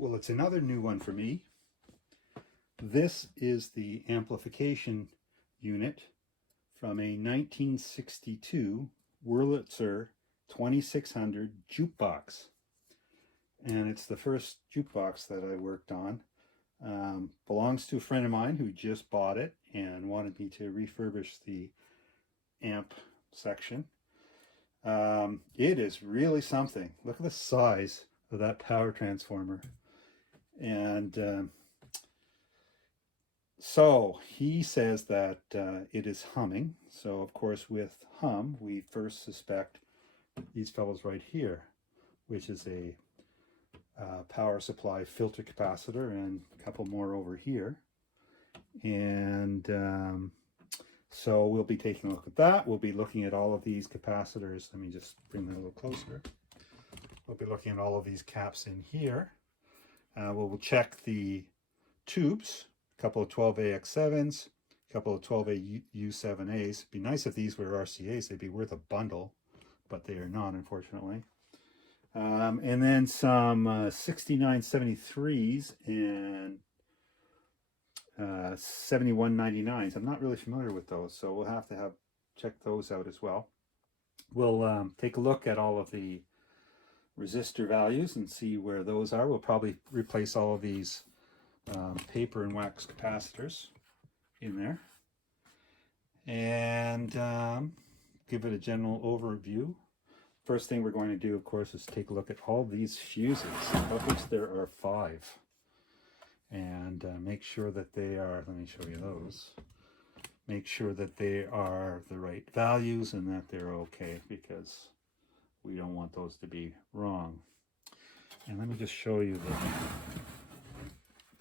Well, it's another new one for me. This is the amplification unit from a 1962 Wurlitzer 2600 Juke Box. And it's the first Juke Box that I worked on. Belongs to a friend of mine who just bought it and wanted me to refurbish the amp section. It is really something. Look at the size of that power transformer. And so he says that it is humming. So of course with hum, we first suspect these fellows right here, which is a power supply filter capacitor, and a couple more over here. And so we'll be taking a look at that. We'll be looking at all of these capacitors. Let me just bring that a little closer. We'll be looking at all of these caps in here. We'll check the tubes, a couple of 12AX7s, a couple of 12AU7As. It'd be nice if these were RCAs. They'd be worth a bundle, but they are not, unfortunately. And then some 6973s and 7199s. I'm not really familiar with those, so we'll have to check those out as well. We'll take a look at all of the resistor values and see where those are. We'll probably replace all of these paper and wax capacitors in there, and give it a general overview. First thing we're going to do, of course, is take a look at all these fuses, of which there are 5, and make sure that they are, let me show you those, make sure that they are the right values and that they're okay, because we don't want those to be wrong. And let me just show you the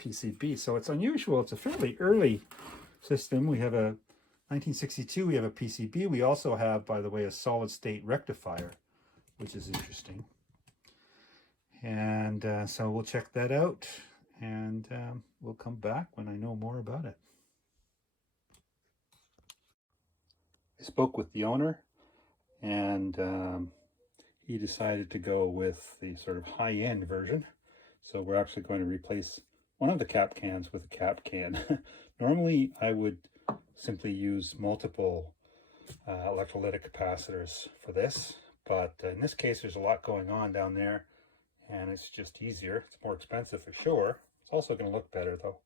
PCB. So it's unusual. It's a fairly early system. We have a 1962, we have a PCB. We also have, by the way, a solid state rectifier, which is interesting. And so we'll check that out, and we'll come back when I know more about it. I spoke with the owner, and he decided to go with the sort of high-end version. So we're actually going to replace one of the cap cans with a cap can. Normally I would simply use multiple electrolytic capacitors for this, but in this case there's a lot going on down there, and it's just easier. It's more expensive for sure. It's also going to look better though.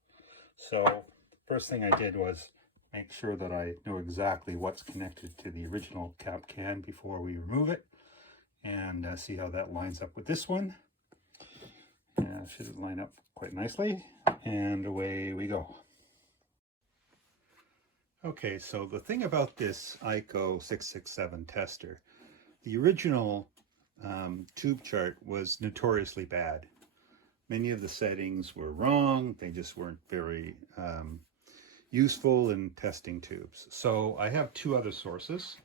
So first thing I did was make sure that I know exactly what's connected to the original cap can before we remove it, and see how that lines up with this one. And it should line up quite nicely, and away we go. Okay, so the thing about this ICO 667 tester, the original tube chart was notoriously bad. Many of the settings were wrong. They just weren't very useful in testing tubes. So I have 2 other sources.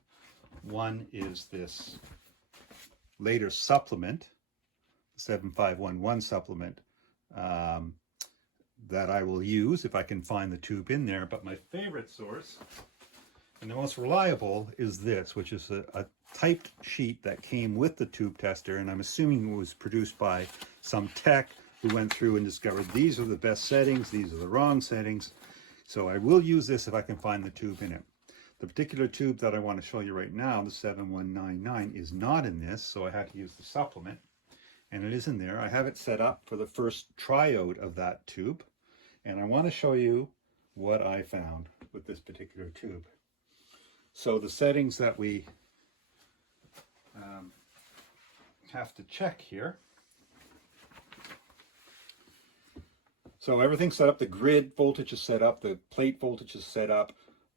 One is this later supplement, 7511 supplement, that I will use if I can find the tube in there. But my favorite source and the most reliable is this, which is a typed sheet that came with the tube tester, and I'm assuming it was produced by some tech who went through and discovered these are the best settings, these are the wrong settings. So I will use this if I can find the tube in it. The particular tube that I want to show you right now, the 7199, is not in this, so I had to use the supplement, and it is in there. I have it set up for the first triode of that tube, and I want to show you what I found with this particular tube. So the settings that we have to check here. So everything's set up, the grid voltage is set up, the plate voltage is set up,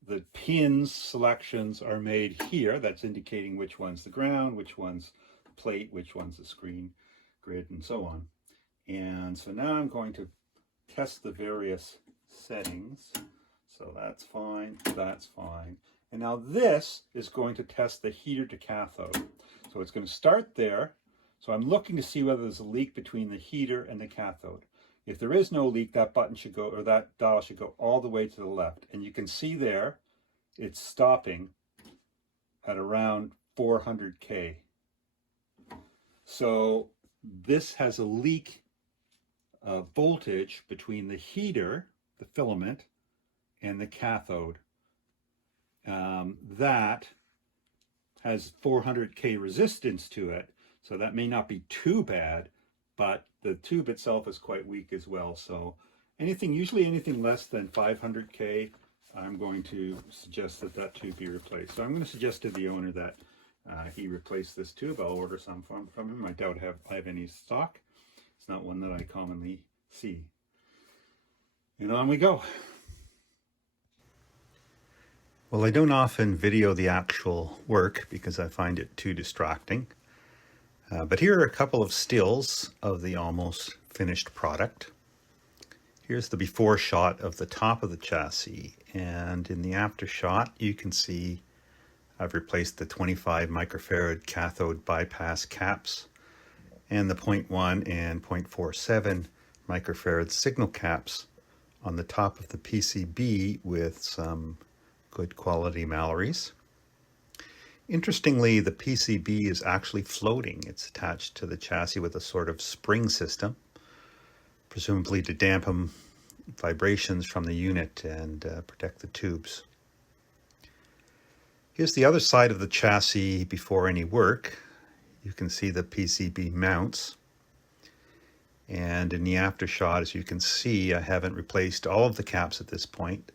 the pins selections are made here. That's indicating which one's the ground, which one's the plate, which one's the screen, grid, and so on. And so now I'm going to test the various settings. So that's fine, that's fine. And now this is going to test the heater to cathode. So it's going to start there. So I'm looking to see whether there's a leak between the heater and the cathode. If there is no leak, that button should go, or that dial should go all the way to the left. And you can see there, it's stopping at around 400K. So this has a leak voltage between the heater, the filament, and the cathode. That has 400K resistance to it, so that may not be too bad, but the tube itself is quite weak as well. So usually anything less than 500K, I'm going to suggest that that tube be replaced. So I'm going to suggest to the owner that he replace this tube. I'll order some from him. I doubt I have any stock. It's not one that I commonly see. And on we go. Well, I don't often video the actual work because I find it too distracting. But here are a couple of stills of the almost finished product. Here's the before shot of the top of the chassis, and in the after shot you can see I've replaced the 25 microfarad cathode bypass caps and the 0.1 and 0.47 microfarad signal caps on the top of the PCB with some good quality Mallory's. Interestingly, the PCB is actually floating. It's attached to the chassis with a sort of spring system, presumably to dampen vibrations from the unit and protect the tubes. Here's the other side of the chassis before any work. You can see the PCB mounts. And in the after shot, as you can see, I haven't replaced all of the caps at this point.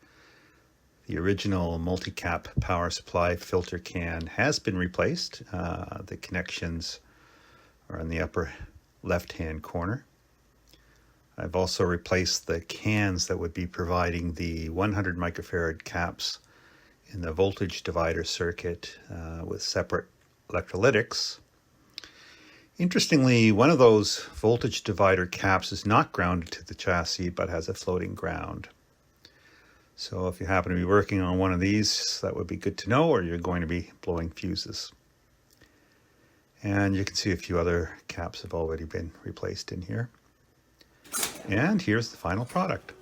The original multi-cap power supply filter can has been replaced. The connections are in the upper left-hand corner. I've also replaced the cans that would be providing the 100 microfarad caps in the voltage divider circuit with separate electrolytics. Interestingly, one of those voltage divider caps is not grounded to the chassis but has a floating ground. So if you happen to be working on one of these, that would be good to know, or you're going to be blowing fuses. And you can see a few other caps have already been replaced in here. And here's the final product.